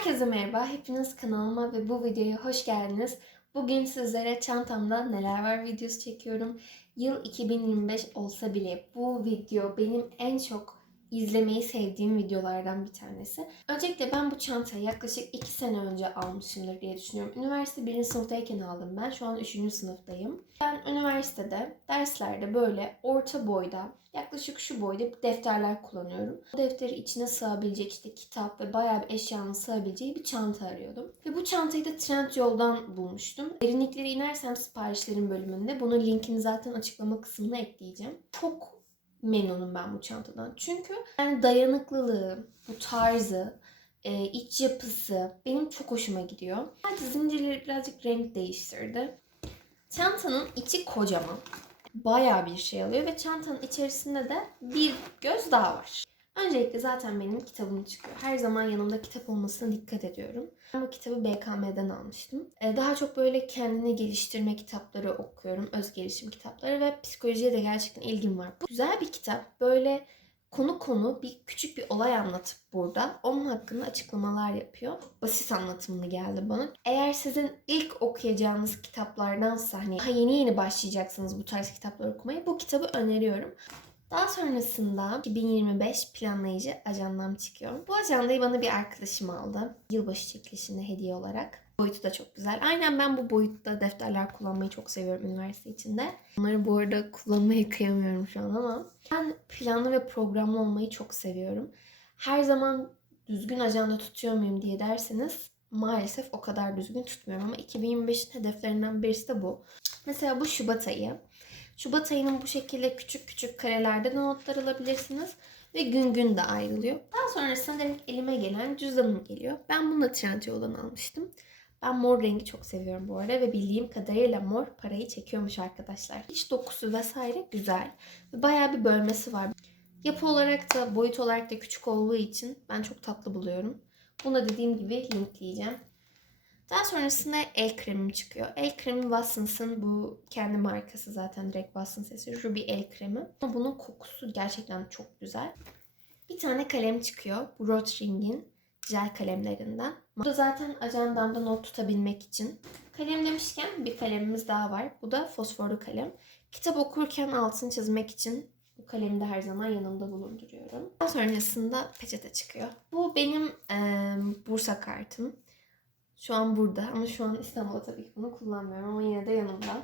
Herkese merhaba, hepiniz kanalıma ve bu videoya hoş geldiniz. Bugün sizlere çantamda neler var videosu çekiyorum. Yıl 2025 olsa bile bu video benim en çok izlemeyi sevdiğim videolardan bir tanesi. Öncelikle ben bu çantayı yaklaşık 2 sene önce almışımdır diye düşünüyorum. Üniversite 1. sınıftayken aldım ben. Şu an 3. sınıftayım. Ben üniversitede derslerde böyle orta boyda yaklaşık şu boyda defterler kullanıyorum. Bu defteri içine sığabilecek işte kitap ve bayağı bir eşyanın sığabileceği bir çanta arıyordum. Ve bu çantayı da Trendyol'dan bulmuştum. Derinliklere inersem siparişlerin bölümünde bunu linkini zaten açıklama kısmına ekleyeceğim. Çok memnunum ben bu çantadan. Çünkü yani dayanıklılığı, bu tarzı, e, iç yapısı benim çok hoşuma gidiyor. Sadece zincirleri birazcık renk değiştirdi. Çantanın içi kocaman. Bayağı bir şey alıyor ve çantanın içerisinde de bir göz daha var. Öncelikle zaten benim kitabım çıkıyor. Her zaman yanımda kitap olmasına dikkat ediyorum. Ben bu kitabı BKM'den almıştım. Ee, Daha çok böyle kendini geliştirme kitapları okuyorum. Öz gelişim kitapları ve psikolojiye de gerçekten ilgim var. Bu güzel bir kitap. Böyle konu konu bir küçük bir olay anlatıp burada onun hakkında açıklamalar yapıyor. Basit anlatımlı geldi bana. Eğer sizin ilk okuyacağınız kitaplardansa hani daha yeni yeni başlayacaksınız bu tarz kitaplar okumaya bu kitabı öneriyorum. Daha sonrasında 2025 planlayıcı ajandam çıkıyor. Bu ajandayı bana bir arkadaşım aldı. Yılbaşı çekilişinde hediye olarak. Boyutu da çok güzel. Aynen ben bu boyutta defterler kullanmayı çok seviyorum üniversite içinde. Bunları bu arada kullanmayı kıyamıyorum şu an ama ben planlı ve programlı olmayı çok seviyorum. Her zaman düzgün ajanda tutuyor muyum diye derseniz maalesef o kadar düzgün tutmuyorum ama 2025'in hedeflerinden birisi de bu. Mesela bu Şubat ayı. Şubat ayının bu şekilde küçük küçük karelerde de notlar alabilirsiniz. Ve gün gün de ayrılıyor. Daha sonrasında direkt elime gelen cüzdanım geliyor. Ben bunu da Trendyol'dan almıştım. Ben mor rengi çok seviyorum bu arada ve bildiğim kadarıyla mor parayı çekiyormuş arkadaşlar. İç dokusu vesaire güzel. Ve bayağı bir bölmesi var. Yapı olarak da boyut olarak da küçük olduğu için ben çok tatlı buluyorum. Bunu da dediğim gibi linkleyeceğim. Daha sonrasında el kremim çıkıyor. El kremi Watsons'ın bu kendi markası zaten direkt Watsons sesi Ruby el kremi. Bunun kokusu gerçekten çok güzel. Bir tane kalem çıkıyor. Bu Rotring'in jel kalemlerinden. Bu da zaten ajandamda not tutabilmek için. Kalem demişken bir kalemimiz daha var. Bu da fosforlu kalem. Kitap okurken altını çizmek için bu kalemi de her zaman yanımda bulunduruyorum. Daha sonrasında peçete çıkıyor. Bu benim eee, Bursa kartım. Şu an burada ama şu an İstanbul'da tabii ki bunu kullanmıyorum ama yine de yanımda.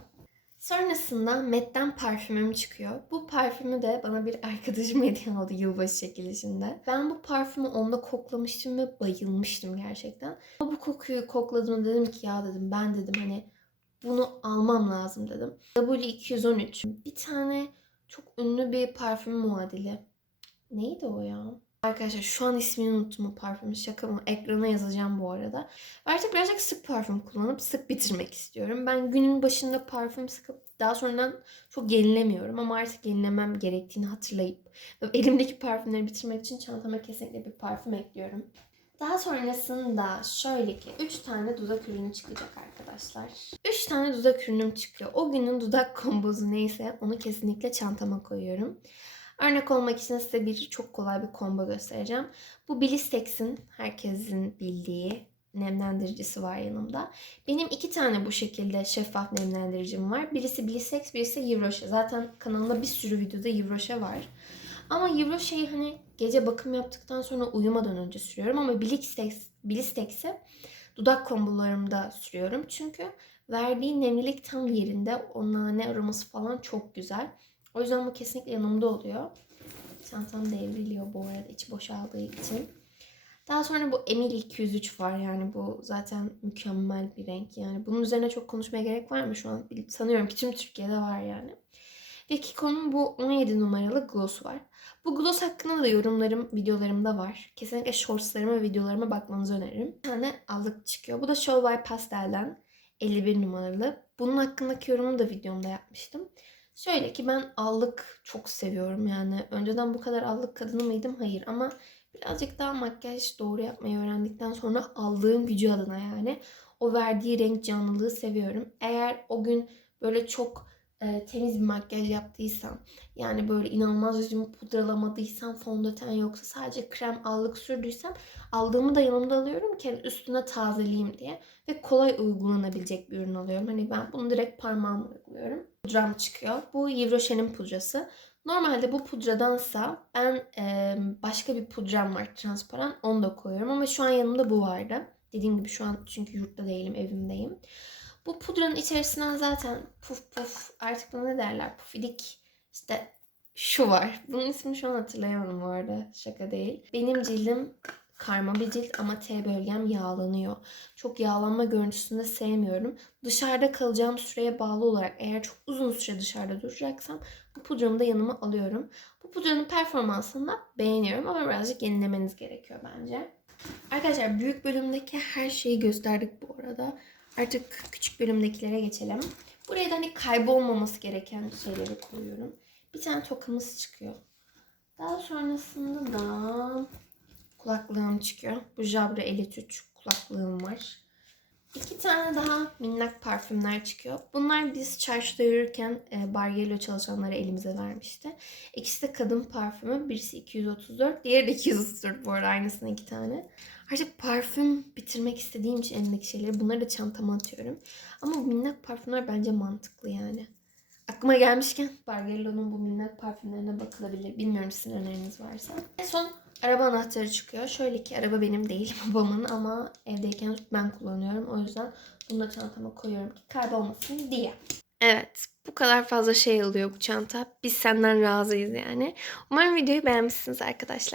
Sonrasında Met'ten parfümüm çıkıyor. Bu parfümü de bana bir arkadaşım hediye aldı yılbaşı çekilişinde. Ben bu parfümü onda koklamıştım ve bayılmıştım gerçekten. Ama bu kokuyu kokladığımda dedim ki ya dedim ben dedim hani bunu almam lazım dedim. W213 bir tane çok ünlü bir parfüm muadili. Neydi o ya? Arkadaşlar şu an ismini unuttum o parfümün şaka mı? Ekrana yazacağım bu arada. Artık birazcık sık parfüm kullanıp sık bitirmek istiyorum. Ben günün başında parfüm sıkıp daha sonradan çok yenilemiyorum ama artık yenilemem gerektiğini hatırlayıp elimdeki parfümleri bitirmek için çantama kesinlikle bir parfüm ekliyorum. Daha sonrasında şöyle ki 3 tane dudak ürünü çıkacak arkadaşlar. 3 tane dudak ürünüm çıkıyor. O günün dudak kombozu neyse onu kesinlikle çantama koyuyorum. Örnek olmak için size bir çok kolay bir combo göstereceğim. Bu Blistex'in herkesin bildiği nemlendiricisi var yanımda. Benim iki tane bu şekilde şeffaf nemlendiricim var. Birisi Blistex, birisi Yivroşe. Zaten kanalımda bir sürü videoda Yivroşe var. Ama Yivroşe'yi hani gece bakım yaptıktan sonra uyumadan önce sürüyorum. Ama Blistex, Blistex'i dudak kombolarımda sürüyorum. Çünkü verdiği nemlilik tam yerinde. O nane aroması falan çok güzel. O yüzden bu kesinlikle yanımda oluyor. Çantam devriliyor bu arada içi boşaldığı için. Daha sonra bu Emil 203 var yani bu zaten mükemmel bir renk yani. Bunun üzerine çok konuşmaya gerek var mı şu an? Sanıyorum ki tüm Türkiye'de var yani. Ve Kiko'nun bu 17 numaralı gloss'u var. Bu gloss hakkında da yorumlarım, videolarımda var. Kesinlikle shortslarıma videolarıma bakmanızı öneririm. Bir tane allık çıkıyor. Bu da Show by Pastel'den 51 numaralı. Bunun hakkındaki yorumu da videomda yapmıştım. Şöyle ki ben allık çok seviyorum yani. Önceden bu kadar allık kadını mıydım? Hayır ama birazcık daha makyaj doğru yapmayı öğrendikten sonra allığın gücü adına yani o verdiği renk canlılığı seviyorum. Eğer o gün böyle çok e, temiz bir makyaj yaptıysam yani böyle inanılmaz yüzümü pudralamadıysam fondöten yoksa sadece krem allık sürdüysem aldığımı da yanımda alıyorum ki hani üstüne tazeleyeyim diye ve kolay uygulanabilecek bir ürün alıyorum. Hani ben bunu direkt parmağıma uyguluyorum. Pudram çıkıyor. Bu Yves pudrası. Normalde bu pudradansa ben e, başka bir pudram var transparan onu da koyuyorum ama şu an yanımda bu vardı. Dediğim gibi şu an çünkü yurtta değilim evimdeyim. Bu pudranın içerisinden zaten puf puf artık buna ne derler pufidik işte şu var. Bunun ismini şu an hatırlayamadım bu arada şaka değil. Benim cildim karma bir cilt ama T bölgem yağlanıyor. Çok yağlanma görüntüsünü de sevmiyorum. Dışarıda kalacağım süreye bağlı olarak eğer çok uzun süre dışarıda duracaksam bu pudramı da yanıma alıyorum. Bu pudranın performansını da beğeniyorum ama birazcık yenilemeniz gerekiyor bence. Arkadaşlar büyük bölümdeki her şeyi gösterdik bu arada. Artık küçük bölümdekilere geçelim. Buraya da hani kaybolmaması gereken şeyleri koyuyorum. Bir tane tokamız çıkıyor. Daha sonrasında da kulaklığım çıkıyor. Bu Jabra Elite 3 kulaklığım var. İki tane daha minnak parfümler çıkıyor. Bunlar biz çarşıda yürürken e, Bargello çalışanlara elimize vermişti. İkisi de kadın parfümü. Birisi 234, diğeri de 234 bu arada aynısına iki tane. Artık parfüm bitirmek istediğim için elimdeki şeyleri bunları da çantama atıyorum. Ama bu minnak parfümler bence mantıklı yani. Aklıma gelmişken Bargello'nun bu minnak parfümlerine bakılabilir. Bilmiyorum sizin öneriniz varsa. En son araba anahtarı çıkıyor. Şöyle ki araba benim değil babamın ama evdeyken ben kullanıyorum. O yüzden bunu da çantama koyuyorum ki kaybolmasın diye. Evet bu kadar fazla şey alıyor bu çanta. Biz senden razıyız yani. Umarım videoyu beğenmişsiniz arkadaşlar.